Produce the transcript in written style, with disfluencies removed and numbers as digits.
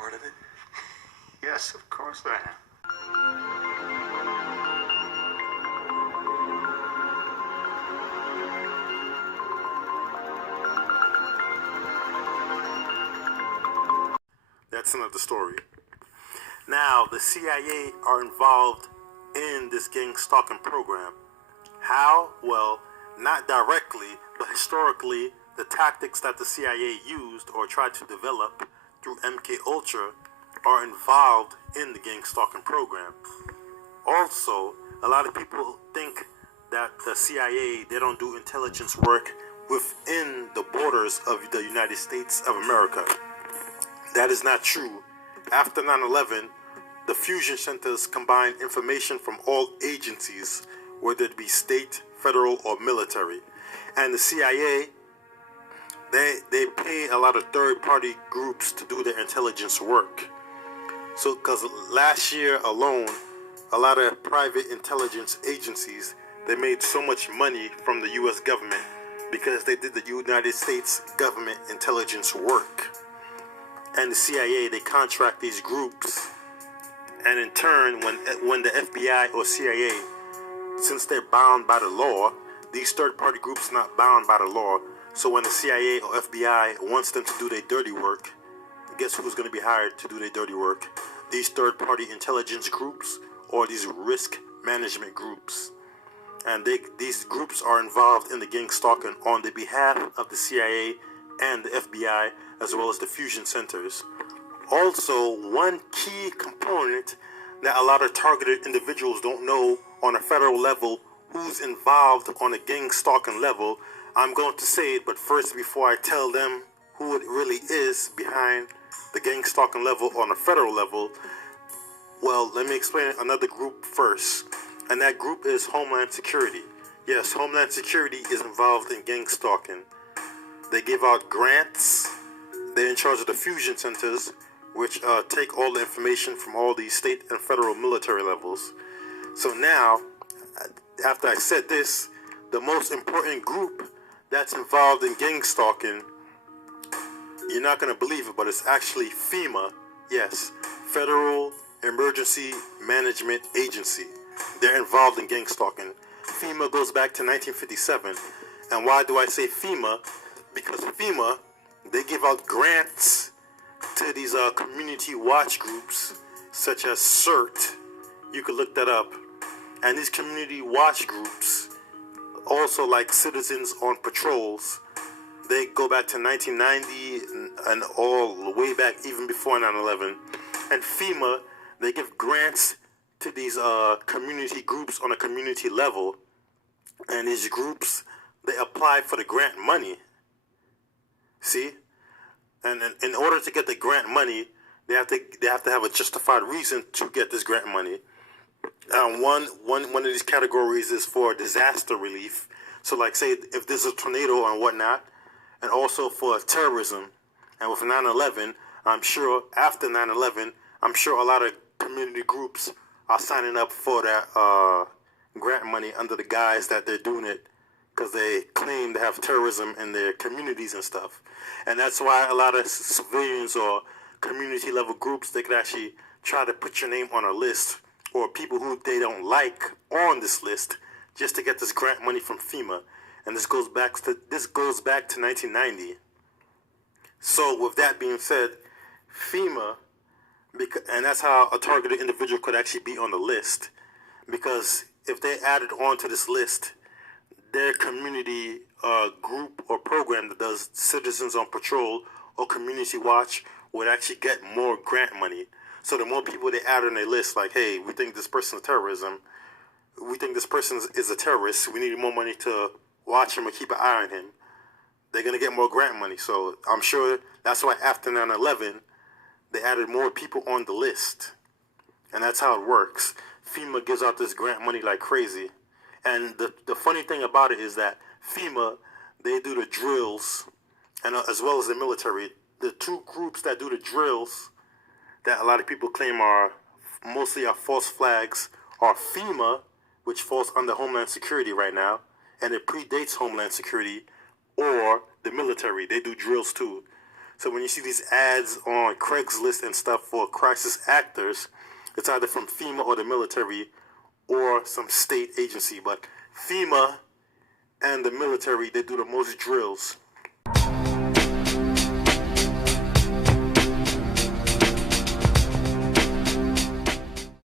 part of it? Yes, of course I am. That's another story. Now, the CIA are involved in this gang stalking program. How? Well, not directly, but historically, the tactics that the CIA used or tried to develop through MK Ultra are involved in the gang stalking program. Also, a lot of people think that the CIA, they don't do intelligence work within the borders of the United States of America. That is not true. After 9/11, the fusion centers combine information from all agencies, whether it be state, federal, or military. And the CIA, they pay a lot of third-party groups to do their intelligence work. So, because last year alone, a lot of private intelligence agencies, they made so much money from the U.S. government because they did the United States government intelligence work. And the CIA, they contract these groups. And in turn, when the FBI or CIA, since they're bound by the law, these third-party groups not bound by the law. So when the CIA or FBI wants them to do their dirty work, guess who's going to be hired to do their dirty work? These third-party intelligence groups or these risk management groups. And these groups are involved in the gang stalking on the behalf of the CIA and the FBI, as well as the fusion centers. Also, one key component that a lot of targeted individuals don't know on a federal level who's involved on a gang stalking level. I'm going to say it, but first, before I tell them who it really is behind the gang stalking level on a federal level, well, let me explain another group first. And that group is Homeland Security. Yes, Homeland Security is involved in gang stalking. They give out grants. They're in charge of the fusion centers, which take all the information from all the state and federal military levels. So now, after I said this, the most important group that's involved in gang stalking, you're not going to believe it, but it's actually FEMA. Yes, Federal Emergency Management Agency. They're involved in gang stalking. FEMA goes back to 1957. And why do I say FEMA? Because FEMA, they give out grants to these community watch groups, such as CERT. You can look that up. And these community watch groups, also like Citizens on Patrols, they go back to 1990 and all the way back even before 9/11. And FEMA, they give grants to these community groups on a community level. And these groups, they apply for the grant money. See? And in order to get the grant money, they have to have a justified reason to get this grant money. One of these categories is for disaster relief. So like say if there's a tornado and whatnot, and also for terrorism. And with 9/11, I'm sure after 9/11, I'm sure a lot of community groups are signing up for that grant money under the guise that they're doing it because they claim to have terrorism in their communities and stuff. And that's why a lot of civilians or community level groups, they could actually try to put your name on a list or people who they don't like on this list just to get this grant money from FEMA. And this goes back to 1990. So with that being said, FEMA, and that's how a targeted individual could actually be on the list, because if they added on to this list their community group or program that does Citizens on Patrol or Community Watch would actually get more grant money. So the more people they add on their list, like, hey, we think this person's terrorism, we think this person is a terrorist, we need more money to watch him and keep an eye on him, they're going to get more grant money. So I'm sure that's why after 9/11, they added more people on the list. And that's how it works. FEMA gives out this grant money like crazy. And the funny thing about it is that FEMA, they do the drills, and as well as the military. The two groups that do the drills that a lot of people claim are mostly false flags are FEMA, which falls under Homeland Security right now, and it predates Homeland Security, or the military. They do drills too. So when you see these ads on Craigslist and stuff for crisis actors, it's either from FEMA or the military or some state agency. But FEMA and the military, they do the most drills.